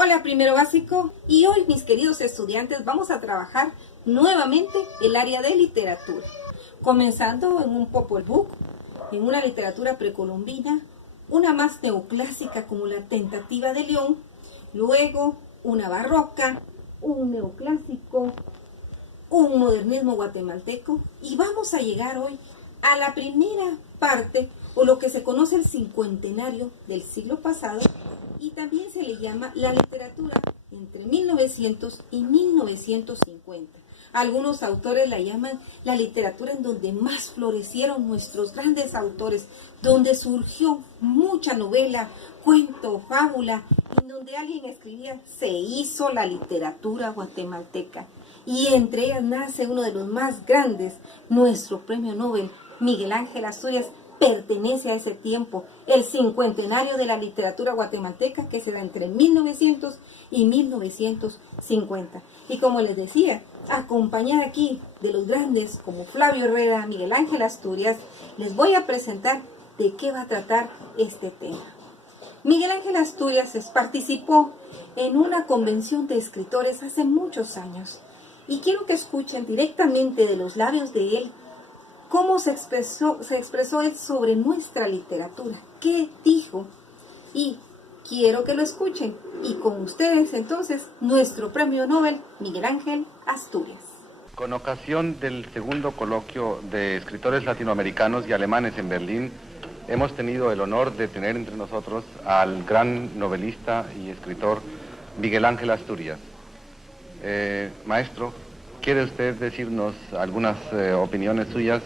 Hola primero básico, y hoy mis queridos estudiantes vamos a trabajar nuevamente el área de literatura, comenzando en un Popol Vuh, en una literatura precolombina, una más neoclásica como la Tentativa de León, luego una barroca, un neoclásico, un modernismo guatemalteco, y vamos a llegar hoy a la primera parte, o lo que se conoce el cincuentenario del siglo pasado, y también se le llama la literatura entre 1900 y 1950. Algunos autores la llaman la literatura en donde más florecieron nuestros grandes autores, donde surgió mucha novela, cuento, fábula, en donde alguien escribía, se hizo la literatura guatemalteca. Y entre ellas nace uno de los más grandes, nuestro premio Nobel, Miguel Ángel Asturias, pertenece a ese tiempo, el cincuentenario de la literatura guatemalteca que se da entre 1900 y 1950. Y como les decía, acompañada aquí de los grandes como Flavio Herrera, Miguel Ángel Asturias, les voy a presentar de qué va a tratar este tema. Miguel Ángel Asturias participó en una convención de escritores hace muchos años y quiero que escuchen directamente de los labios de él cómo se expresó él sobre nuestra literatura, qué dijo, y quiero que lo escuchen. Y con ustedes entonces, nuestro premio Nobel, Miguel Ángel Asturias. Con ocasión del segundo coloquio de escritores latinoamericanos y alemanes en Berlín, hemos tenido el honor de tener entre nosotros al gran novelista y escritor Miguel Ángel Asturias. Maestro, ¿quiere usted decirnos algunas opiniones suyas?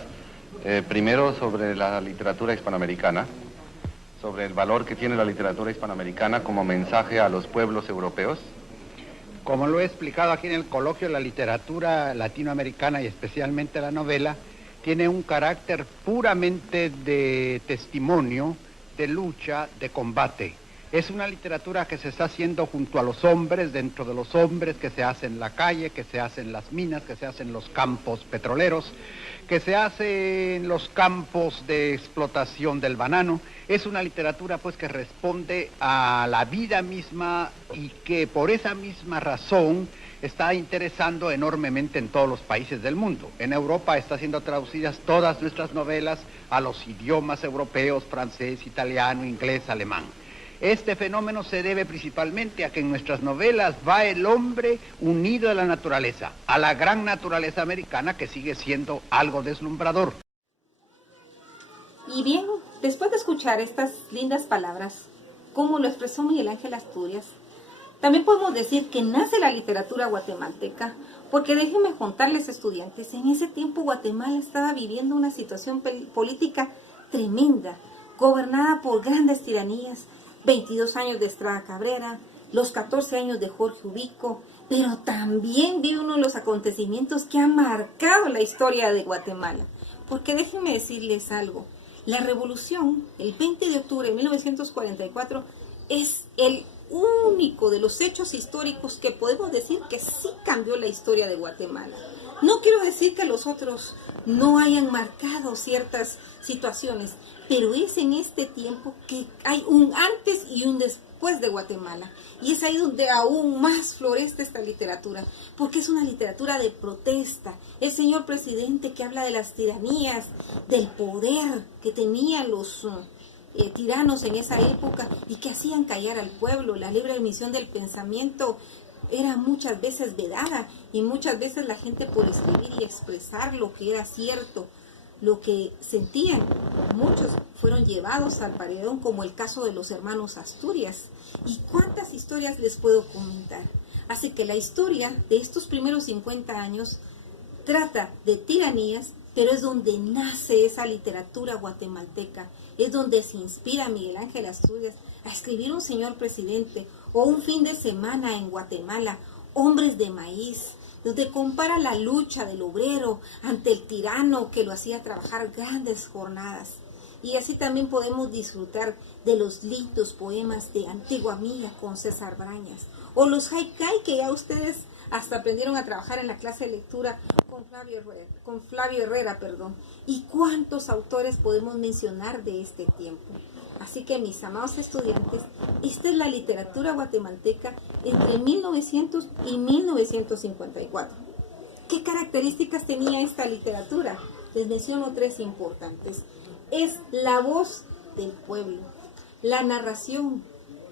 Primero sobre la literatura hispanoamericana, sobre el valor que tiene la literatura hispanoamericana como mensaje a los pueblos europeos. Como lo he explicado aquí en el coloquio, la literatura latinoamericana y especialmente la novela tiene un carácter puramente de testimonio, de lucha, de combate. Es una literatura que se está haciendo junto a los hombres, dentro de los hombres, que se hace en la calle, que se hace en las minas, que se hace en los campos petroleros, que se hace en los campos de explotación del banano. Es una literatura pues que responde a la vida misma y que por esa misma razón está interesando enormemente en todos los países del mundo. En Europa están siendo traducidas todas nuestras novelas a los idiomas europeos, francés, italiano, inglés, alemán. Este fenómeno se debe principalmente a que en nuestras novelas va el hombre unido a la naturaleza, a la gran naturaleza americana que sigue siendo algo deslumbrador. Y bien, después de escuchar estas lindas palabras, como lo expresó Miguel Ángel Asturias, también podemos decir que nace la literatura guatemalteca, porque déjenme contarles, estudiantes, en ese tiempo Guatemala estaba viviendo una situación política tremenda, gobernada por grandes tiranías, 22 años de Estrada Cabrera, los 14 años de Jorge Ubico, pero también vive uno de los acontecimientos que ha marcado la historia de Guatemala. Porque déjenme decirles algo, la revolución, el 20 de octubre de 1944, es el único de los hechos históricos que podemos decir que sí cambió la historia de Guatemala. No quiero decir que los otros no hayan marcado ciertas situaciones, pero es en este tiempo que hay un antes y un después de Guatemala. Y es ahí donde aún más florece esta literatura, porque es una literatura de protesta. El señor presidente que habla de las tiranías, del poder que tenían los tiranos en esa época y que hacían callar al pueblo. La libre emisión del pensamiento era muchas veces vedada y muchas veces la gente por escribir y expresar lo que era cierto, lo que sentían, muchos fueron llevados al paredón, como el caso de los hermanos Asturias. ¿Y cuántas historias les puedo comentar? Así que la historia de estos primeros 50 años trata de tiranías, pero es donde nace esa literatura guatemalteca, es donde se inspira Miguel Ángel Asturias a escribir Un señor presidente o Un fin de semana en Guatemala, Hombres de maíz, donde compara la lucha del obrero ante el tirano que lo hacía trabajar grandes jornadas. Y así también podemos disfrutar de los lindos poemas de Antigua Milla con César Brañas, o los haikai que ya ustedes hasta aprendieron a trabajar en la clase de lectura con Flavio Herrera. Y cuántos autores podemos mencionar de este tiempo. Así que, mis amados estudiantes, esta es la literatura guatemalteca entre 1900 y 1954. ¿Qué características tenía esta literatura? Les menciono 3 importantes. Es la voz del pueblo. La narración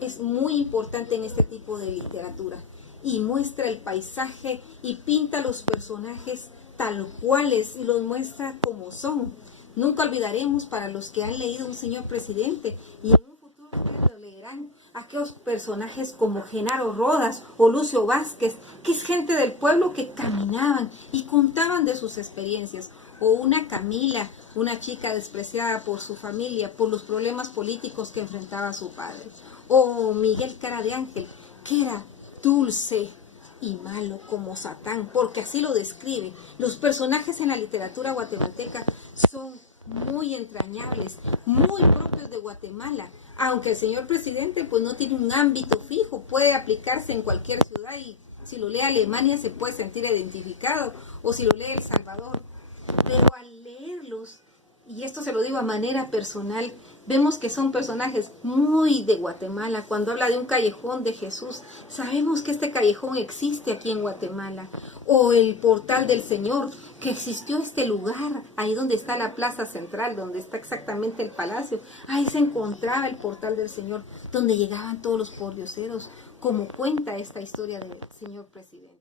es muy importante en este tipo de literatura y muestra el paisaje y pinta los personajes tal cuales y los muestra como son. Nunca olvidaremos, para los que han leído Un Señor Presidente, y en un futuro ustedes lo leerán, aquellos personajes como Genaro Rodas o Lucio Vázquez, que es gente del pueblo que caminaban y contaban de sus experiencias, o una Camila, una chica despreciada por su familia, por los problemas políticos que enfrentaba su padre, o Miguel Cara de Ángel, que era dulce y malo como Satán, porque así lo describe. Los personajes en la literatura guatemalteca son muy entrañables, muy propios de Guatemala, aunque el señor presidente pues no tiene un ámbito fijo, puede aplicarse en cualquier ciudad, y si lo lee Alemania se puede sentir identificado, o si lo lee El Salvador. Pero al leerlos, y esto se lo digo a manera personal, vemos que son personajes muy de Guatemala. Cuando habla de un callejón de Jesús, sabemos que este callejón existe aquí en Guatemala. O el Portal del Señor, que existió este lugar, ahí donde está la plaza central, donde está exactamente el palacio. Ahí se encontraba el Portal del Señor, donde llegaban todos los pordioseros, como cuenta esta historia del señor presidente.